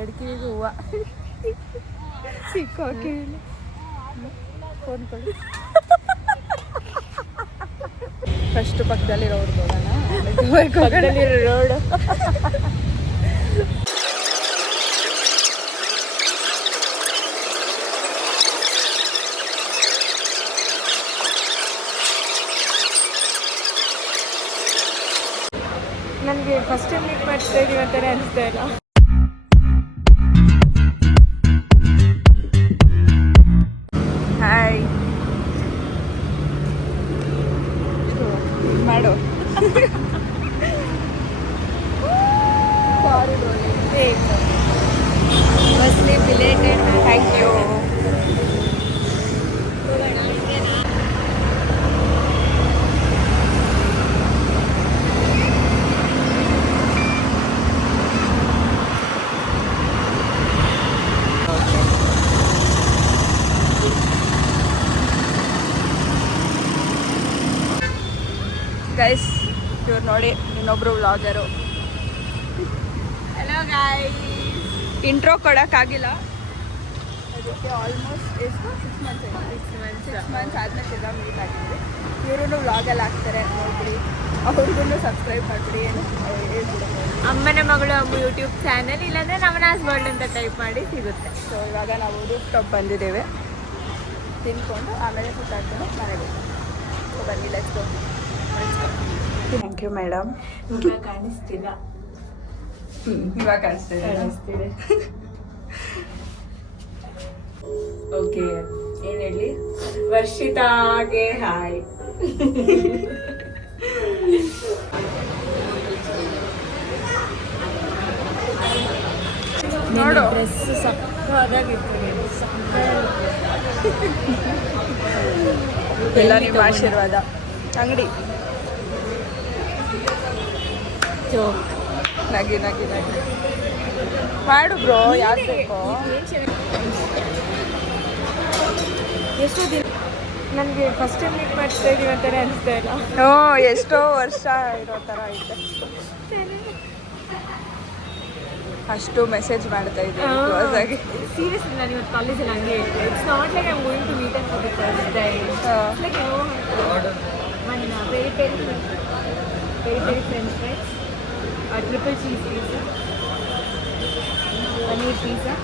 ಎಡ್ಕಿಗೆ ಹೂವು ಸಿಕ್ಕೋಕೆ ಫೋನ್ ಕೊಡಿ. ಫಸ್ಟ್ ಪಕ್ಕದಲ್ಲಿರೋರು ಹೋಗೋಣ, ಪಕ್ಕದಲ್ಲಿರೋ ರೋಡ್. ನನಗೆ ಫಸ್ಟ್ ಟೈಮ್ ಮೀಟ್ ಮಾಡ್ತಾ ಇದೀವಿ ಅಂತಾನೆ ಅನಿಸ್ತಾ ಇಲ್ಲ. ಹಾಯ್ ಮಾಡು. Firstly belated thank you. Guys ಇವ್ರು ನೋಡಿ ಇನ್ನೊಬ್ರು ವ್ಲಾಗರು. Hello guys. ಇಂಟ್ರೋ ಕೊಡೋಕ್ಕಾಗಿಲ್ಲ, ಅದಕ್ಕೆ ಆಲ್ಮೋಸ್ಟ್ ಎಷ್ಟು 6 ಮಂತ್ಸ್ ಆದ್ಮೇಲೆ ತಿರ್ಗಾ ಮೀಟ್ ಆಗಿದ್ವಿ. ಇವರು ವ್ಲಾಗಲ್ಲಿ ಹಾಕ್ತಾರೆ ನೋಡ್ಬಿಡಿ, ಅವ್ರಿಗೂ ಸಬ್ಸ್ಕ್ರೈಬ್ ಮಾಡಿಬಿಡಿ. ಏನು ಹೇಳ್ಬಿಡಿ, ಅಮ್ಮನ ಮಗಳು ಅಮ್ಮ ಯೂಟ್ಯೂಬ್ ಚಾನಲ್, ಇಲ್ಲಾಂದರೆ ನವನಾಸ್ ವರ್ಲ್ಡ್ ಅಂತ ಟೈಪ್ ಮಾಡಿ ಸಿಗುತ್ತೆ. ಸೊ ಇವಾಗ ನಾವು ರೂಫ್ ಟಾಪ್ ಬಂದಿದ್ದೇವೆ, ತಿನ್ಕೊಂಡು ಆಮೇಲೆ ಸುತ್ತಾಡ್ಕೊಂಡು ಮನೆಗೆ. ಸೊ ಬನ್ನಿ, let's go. Thank you madam. ಕಾಣಿಸ್ತಿಲ್ಲ, ಇವಾಗ ಕಾಣಿಸ್ತಿದೆ. ಓಕೆ, ಏನು ಹೇಳಿ, ವರ್ಷಿತಾಗೆ ಹಾಯ್. ನೋಡು ಡ್ರೆಸ್ ಸಕ್ಕದಾಗಿರ್ತದೆ. ಎಲ್ಲ ನಿಮ್ಮ ಆಶೀರ್ವಾದ. ಅಂಗಡಿ ನಗಿ ನಗಿ ನಗಿ ಮಾಡು ಬ್ರೋ, ಯಾರು ಬೇಕೋ. ಎಷ್ಟೋ ದಿನ ನನಗೆ ಫಸ್ಟ್ ಟೈಮ್ ಮೀಟ್ ಮಾಡ್ತಾ ಇದೀವಿ ಅಂತಾನೆ ಅನಿಸ್ತಾ ಇಲ್ಲ. ಹ್ಞೂ, ಎಷ್ಟೋ ವರ್ಷ ಇರೋ ಥರ ಐತೆ. ಅಷ್ಟು ಮೆಸೇಜ್ ಮಾಡ್ತಾ ಇದ್ದೀನಿ. ಸೀರಿಯಸ್ಲಿ ನಾನು ಇವತ್ತು ಕಾಲೇಜಲ್ಲಿ ಹಂಗೆ ಇತ್ತು. It's not like I am going to meet up for the first time. Like you know one very French fries, triple cheese pizza, paneer pizza.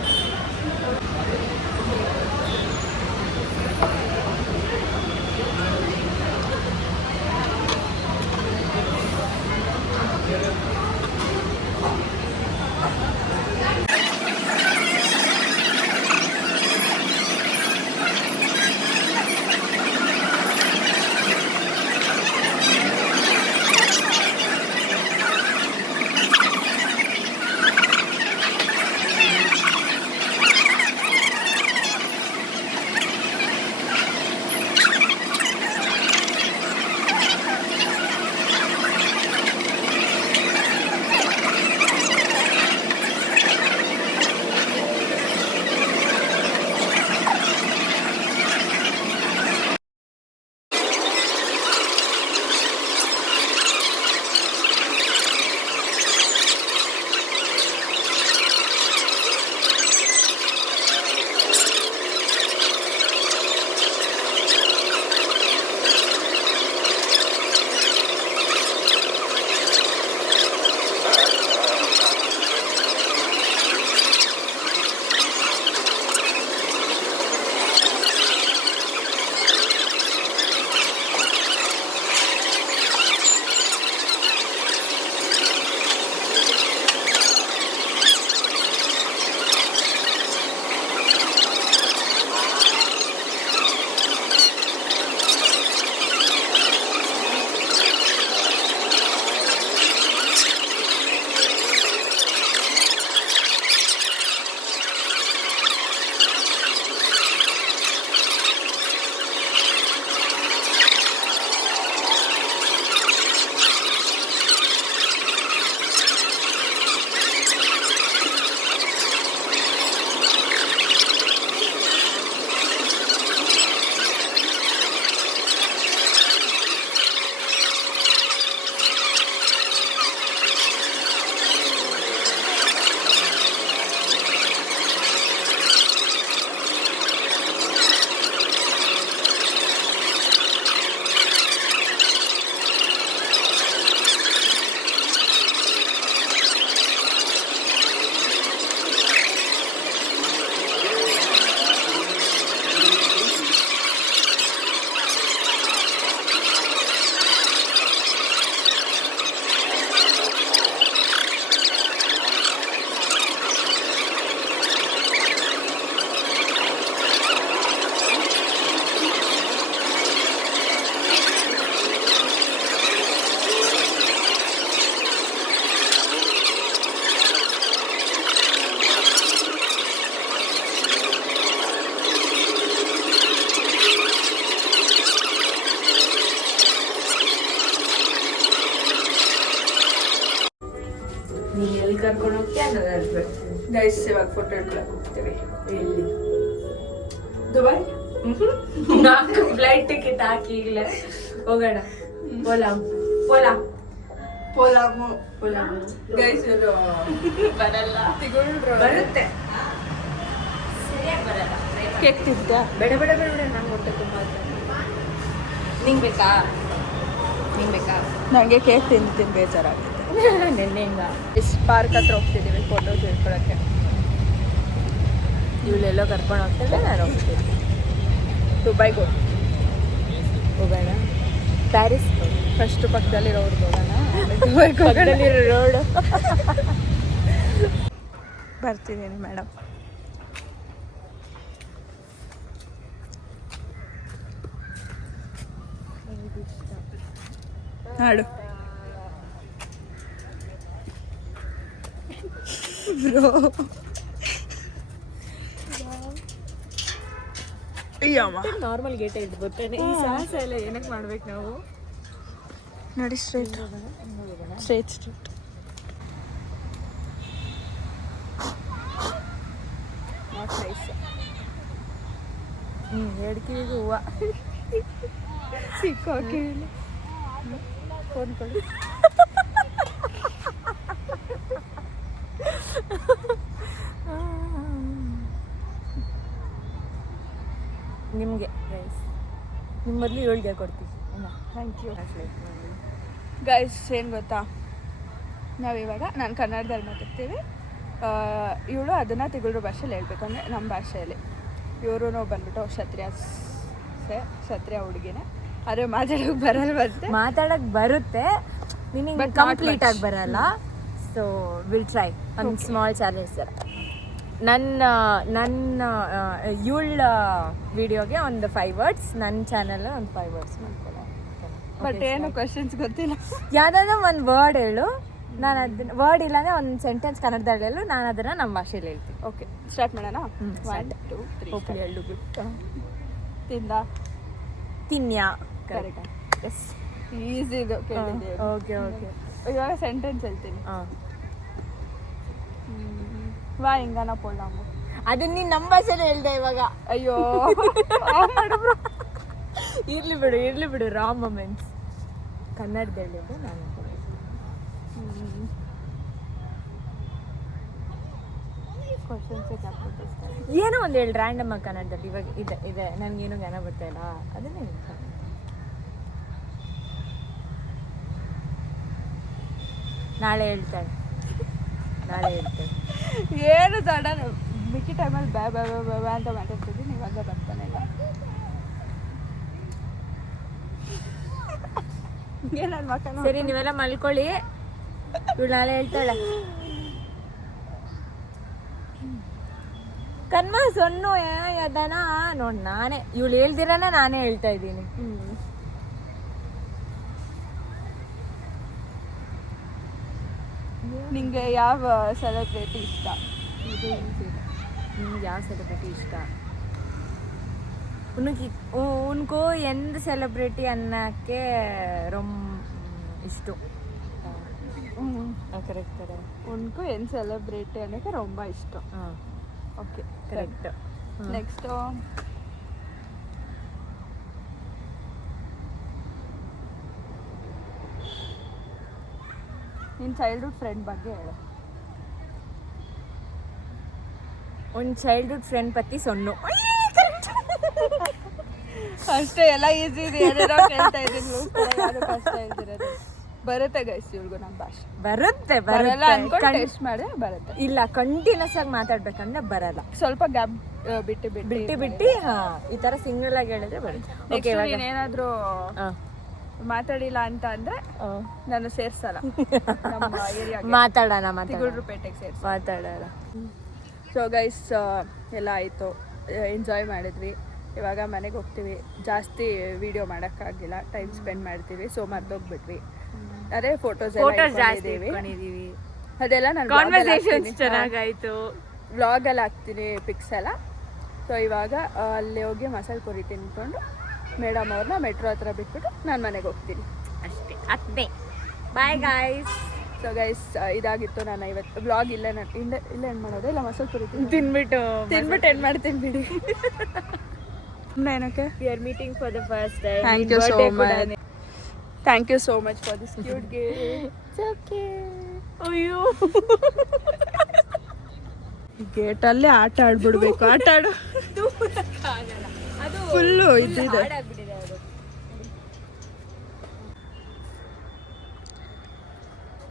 Guys ಇವಾಗ ಫೋಟೋ ಹಿಡ್ಕೊಳಕ್ ಹೋಗ್ತೀವಿ. ಎಲ್ಲಿ? ದುಬೈ. ನಾಲ್ಕು ಫ್ಲೈಟ್ ಟಿಕೆಟ್ ಹಾಕಿ ಈಗಲೇ ಹೋಗೋಣ. ಪೋಲಾಮು ಗೈಸ್ ಇದು ಬರಲ್ಲ. ಬರುತ್ತೆ, ಸರಿಯಾಗಿ ಬರಲ್ಲ. ಕೇಕ್ ತಿಂತಾ? ಬೇಡ ನಂಗೆ ಹೊಟ್ಟೆ ತುಂಬ ನಿಂಗೆ ಬೇಕಾ? ನನಗೆ ಕೇಕ್ ತಿಂದು ಬೇಜಾರಾಗುತ್ತೆ. ನೆನ್ನೆಯಿಂದ ಇಷ್ಟು ಪಾರ್ಕ್ ಹತ್ರ ಹೋಗ್ತಿದ್ದೀವಿ ಫೋಟೋಸ್ ಹಿಡ್ಕೊಳಕ್ಕೆ. ಇವಳೆಲ್ಲೋ ಕರ್ಕೊಂಡು ಹೋಗ್ತಾಳೆ, ನಾನು ಹೋಗ್ತೀನಿ. ದುಬೈಗೆ ಹೋಗೋಣ. ಪ್ಯಾರಿಸ್ ಫಸ್ಟ್ ಪಕ್ಕದಲ್ಲಿರೋರ್ಗೆ ಹೋಗೋಣ. ದುಬೈಗೆ ಪಕ್ಕದಲ್ಲಿರೋ ರೋಡ್. ಬರ್ತಿದ್ದೀನಿ ಮೇಡಮ್. ಹಾಡು ಬ್ರೋ. ಅಯ್ಯಮ್ಮ ನಾರ್ಮಲ್ ಗೇಟ್ ಇದ್ದು ಗೊತ್ತೇನೆ. ಈ ಸಾಹಸ ಎಲ್ಲ ಏನಕ್ಕೆ ಮಾಡ್ಬೇಕು ನಾವು? ನೋಡಿ ಸ್ಟ್ರೇಟ್ ನಾಟ್ ನೈಸ್. 2 ಕಿವಿಗೆ ಹೂವು ಸಿಕ್ಕೋಕೆ ಫೋನ್ ಕೊಡಿ. ನಿಮಗೆ ಗೈಸ್, ನಿಮ್ಮ ಮೊದಲು 7ಗೆ ಕೊಡ್ತೀವಿ. Thank you guys. ಏನು ಗೊತ್ತಾ, ನಾವಿವಾಗ ನಾನು ಕನ್ನಡದಲ್ಲಿ ಮಾತಾಡ್ತೀವಿ, ಇವಳು ಅದನ್ನು ತಿಗುಳ್ರು ಭಾಷೆಯಲ್ಲಿ ಹೇಳ್ಬೇಕು, ಅಂದರೆ ನಮ್ಮ ಭಾಷೆಯಲ್ಲಿ. ಇವರು ಬಂದ್ಬಿಟ್ಟು ಕ್ಷತ್ರಿಯ ಹುಡುಗಿನೇ, ಆದರೆ ಮಾತಾಡೋಕ್ಕೆ ಬರುತ್ತೆ, ಮೀನಿಂಗ್ But not ಕಂಪ್ಲೀಟ್ ಆಗಿ much. ಬರಲ್ಲ. ಸೊ ವಿಲ್ ಟ್ರೈ ಒಂದು ಸ್ಮಾಲ್ ಚಾಲೆಂಜ್ ಥರ. ನನ್ನ ಇವಳ ವಿಡಿಯೋಗೆ ಒಂದು 5 words, ನನ್ನ ಚಾನಲ್ ಒಂದು 5 words ಮಾಡ್ಕೊಳ್ಳೋ. ಬಟ್ ಏನು ಕ್ವಶನ್ಸ್ ಗೊತ್ತಿಲ್ಲ. ಯಾವುದಾದ್ರೂ ಒಂದು ವರ್ಡ್ ಹೇಳು, ನಾನು ಅದನ್ನ ವರ್ಡ್ ಇಲ್ಲಾಂದರೆ ಒಂದು ಸೆಂಟೆನ್ಸ್ ಕನ್ನಡದಲ್ಲಿ ಹೇಳು, ನಾನು ಅದನ್ನು ನಮ್ಮ ಭಾಷೆಯಲ್ಲಿ ಹೇಳ್ತೀನಿ. ಓಕೆ ಸ್ಟಾರ್ಟ್ ಮಾಡೋಣ. 1 2 3 ಹೋಪ್ಲಿ ಹೇಳು ಬಿಟ್ಟು. ತಿನ್ಯಾ. ಕರೆಕ್ಟ್. ಎಸ್, ಈಸಿ ಇದು ಕೇಳಿದ್ದೀವಿ. ಓಕೆ ಇವಾಗ ಸೆಂಟೆನ್ಸ್ ಹೇಳ್ತೀನಿ. ಹಾಂ, ವಾ ಹಿಂಗನ ಪೋಲಾಮು. ಅದನ್ನ ನೀನು ನಮ್ಮ ಭಾಷೆಯಲ್ಲಿ ಹೇಳ್ದೆ ಇವಾಗ. ಅಯ್ಯೋ ಇರ್ಲಿ ಬಿಡು ರಾ ಮೊಮೆಂಟ್ಸ್ ಕನ್ನಡದಲ್ಲಿ ನಾನು ಏನೋ ಒಂದು ಹೇಳಿ ರ್ಯಾಂಡಮ್ ಆಗಿ ಕನ್ನಡದಲ್ಲಿ. ಇವಾಗ ಇದೆ ನನಗೇನು ಜ್ಞಾನ ಬರ್ತಾ ಇಲ್ಲ, ಅದನ್ನೇ ಹೇಳ್ತಾ. ನಾಳೆ ಹೇಳ್ತಾಳೆ. ಏನು ತಡ, ಮಿಕ್ಕಿ ಟೈಮಲ್ಲಿ ಬ್ಯಾ ಅಂತ ಮಾತಾಡ್ತಿದ್ದೀನಿ, ಇವಾಗ ಬರ್ತಾನೆ ಇಲ್ಲ. ಏನಾದ್ರು ಮಕ್ಕಳು ಸರಿ, ನೀವೆಲ್ಲ ಮಲ್ಕೊಳ್ಳಿ, ಇವಳು ನಾಳೆ ಹೇಳ್ತಾಳೆ. ಕನ್ಮ ಸೊನ್ನು ಅದನ ನೋಡಿ, ನಾನೇ ಇವಳು ಹೇಳ್ದಿರನ ನಾನೇ ಹೇಳ್ತಾ ಇದ್ದೀನಿ. ನಿಂಗೆ ಯಾವ ಸೆಲೆಬ್ರಿಟಿ ಇಷ್ಟ? ನಿಮ್ಗೆ ಯಾವ ಸೆಲೆಬ್ರಿಟಿ ಇಷ್ಟ? ಉನ್ಕೋ ಎಂದ ಸೆಲೆಬ್ರಿಟಿ ಅನ್ನಕ್ಕೆ ರೊಮ್ಮ ಇಷ್ಟ. ಕರೆಕ್ಟ್ ಉನ್ಕು ಏನು ಸೆಲೆಬ್ರಿಟಿ ಅನ್ನೋಕ್ಕೆ ರೊಂಬ ಇಷ್ಟ. ಹಾಂ, ಓಕೆ ಕರೆಕ್ಟ್. ನೆಕ್ಸ್ಟು ನಿನ್ನ ಚೈಲ್ಡ್ಹುಡ್ ಫ್ರೆಂಡ್ ಬಗ್ಗೆ ಹೇಳು. ಒಂದು ಚೈಲ್ಡ್ಹುಡ್ ಫ್ರೆಂಡ್ ಪತ್ತಿ ಸೊನ್ನು. ಅಷ್ಟೇ, ಎಲ್ಲ ಈಸಿ ಇದೆ. ಏನೇನೋ ಕೇಳ್ತಾ ಇದ್ದೀನಿ, ಯಾರು ಕಷ್ಟ ಇದ್ದಿರೋದು. ಬರುತ್ತೆ ಗೈಸ್, ಇವ್ರಿಗೂ ನಮ್ಮ ಭಾಷೆ ಬರುತ್ತೆ. ಬರಲ್ಲ ಅನ್ಕೊಂಡು ಟೆಸ್ಟ್ ಮಾಡಿ ಬರುತ್ತೆ. ಇಲ್ಲ, ಕಂಟಿನ್ಯೂಸ್ ಆಗಿ ಮಾತಾಡ್ಬೇಕಂದ್ರೆ ಬರಲ್ಲ. ಸ್ವಲ್ಪ ಗ್ಯಾಪ್ ಬಿಟ್ಟು ಹಾಂ, ಈ ಥರ ಸಿಂಗಲ್ ಆಗಿ ಹೇಳಿದ್ರೆ ಬರುತ್ತೆ. ಓಕೆ, ಏನಾದರೂ ಮಾತಾಡಿಲ್ಲ ಅಂತ ಅಂದ್ರೆ ನಾನು ಸೇರ್ಸಲ್ಲ. ನಮ್ಮ ಏರಿಯಾಗೆ ಮಾತಾಡೋಣ. ಪೇಟೆಗೆ ಮಾತಾಡೋಣ. ಸೊ ಗೈಸ್, ಎಲ್ಲ ಆಯಿತು, ಎಂಜಾಯ್ ಮಾಡಿದ್ವಿ. ಇವಾಗ ಮನೆಗೆ ಹೋಗ್ತೀವಿ. ಜಾಸ್ತಿ ವಿಡಿಯೋ ಮಾಡೋಕ್ಕಾಗಿಲ್ಲ, ಟೈಮ್ ಸ್ಪೆಂಡ್ ಮಾಡ್ತೀವಿ. ಸೊ ಮರ್ತೋಗ್ಬಿಟ್ವಿ. ಅದೇ ಫೋಟೋಸ್ ಇಟ್ಕೊಂಡಿದ್ದೀವಿ. ಅದೆಲ್ಲ ನಾನು ಕಾನ್ವರ್ಸೇಷನ್ಸ್ ಚೆನ್ನಾಗಾಯಿತು. ವ್ಲಾಗಲ್ಲಿ ಹಾಕ್ತೀನಿ ಪಿಕ್ಸ್ ಎಲ್ಲ. ಸೊ ಇವಾಗ ಅಲ್ಲಿ ಹೋಗಿ ಮಸಾಲೆ ಪುರಿ ತಿನ್ಕೊಂಡು ಮೇಡಮ್ ಅವ್ರನ್ನ ಮೆಟ್ರೋ ಹತ್ರ ಬಿಟ್ಬಿಟ್ಟು ನಾನು ಮನೆಗೆ ಹೋಗ್ತೀನಿ ಅಷ್ಟೇ. Bye guys. ಸೊ ಗೈಸ್ ಇದಾಗಿತ್ತು ನಾನು ಇವತ್ತು ಬ್ಲಾಗ್ ಇಲ್ಲೇ ಏನು ಮಾಡೋದು ಇಲ್ಲ ಮಸಾಲೆ ಪುರಿ ತಿನ್ಬಿಟ್ಟು ಏನು ಮಾಡ್ತೀನಿ ಬಿಡಿ ಏನಕ್ಕೆ we are meeting for the first time. Thank you so much thank you so much for this cute It's okay. ಅಯ್ಯೋ ಗೇಟಲ್ಲೇ ಆಟ ಆಡ್ಬಿಡ್ಬೇಕು ಆಟ ಆಡು ಆಗಲ್ಲ ಅದು ಫುಲ್ಲು ಇದ್ದಿದೆ ಹಾಡಾಗ್ಬಿಟ್ಟಿದೆ ಅದು.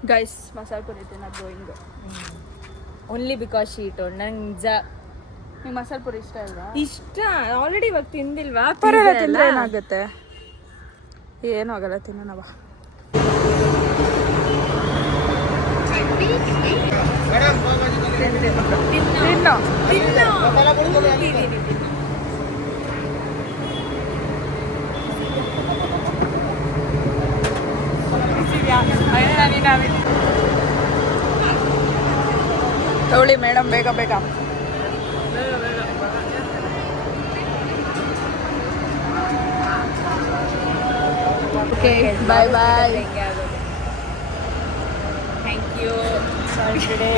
ಗೈಸ್ ಮಸಾಲೆ ಪುರಿ ತಿನ್ನೋದು going only because she told ನಂಗೆ ನಿಜ ನಿಂಗೆ ಮಸಾಲೆ ಪುರಿ ಇಷ್ಟ ಅಲ್ವಾ ಇಷ್ಟ ಆಲ್ರೆಡಿ ಇವಾಗ ತಿಂದಿಲ್ವಾ ಪರವಾಗಿಲ್ಲ ತಿಂದ್ರೆ ಏನಾಗುತ್ತೆ ಏನೂ ಆಗಲ್ಲ ತಿನ್ನೋಣವ ತಿನ್ನೋ ತಗೊಳ್ಳಿ ಮೇಡಮ್ ಬೇಗ ಬೇಗ okay bye bye thank you for today.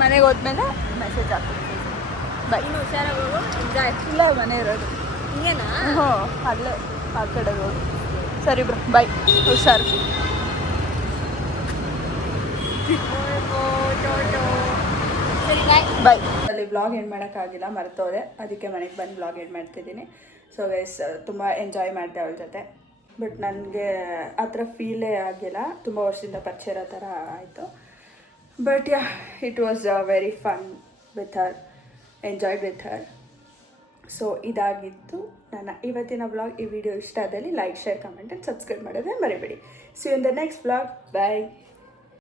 ಮನೆಗೆ ಹೋದ್ಮೇಲೆ ಮೆಸೇಜ್ ಹಾಕ್ತೀನಿ ಬಾಯ್ ಇನ್ನು ಹುಷಾರಾಗಿ ಹೋಗು, ಎಂಜಾಯ್. ಇಲ್ಲ ಮನೆ ಇರೋದು ಹಿಂಗೇನಾ? ಹ್ಞೂ ಅಲ್ಲೇ ಆ ಕಡೆಗೆ ಹೋಗಿ ಸರಿ ಬ್ರೋ ಬಾಯ್ ಹುಷಾರು ಸರಿ ಬಾಯ್. ಬಾಯ್ ಅಲ್ಲಿ ವ್ಲಾಗ್ ಏನು ಮಾಡೋಕ್ಕಾಗಿಲ್ಲ ಮರ್ತೋದೆ ಅದಕ್ಕೆ ಮನೆಗೆ ಬಂದು ವ್ಲಾಗ್ ಏನು ಮಾಡ್ತಿದ್ದೀನಿ ಸೊ ಗೈಸ್ ತುಂಬ ಎಂಜಾಯ್ ಮಾಡಿದೆ ಅವಳ ಜೊತೆ ಬಟ್ ನನಗೆ ಆ ಥರ ಫೀಲೇ ಆಗಿಲ್ಲ ತುಂಬ ವರ್ಷದಿಂದ ಪರಿಚಯ ಇರೋ ಥರ ಆಯಿತು but yeah it was very fun with her enjoy with her so ಇದಾಗಿತ್ತು ನನ್ನ ಇವತ್ತಿನ ವ್ಲಾಗ್ ಈ ವಿಡಿಯೋ ಇಷ್ಟ ಆದಲ್ಲಿ like share comment and subscribe ಮಾಡೋದೇ ಮರಿಬೇಡಿ see in the next vlog bye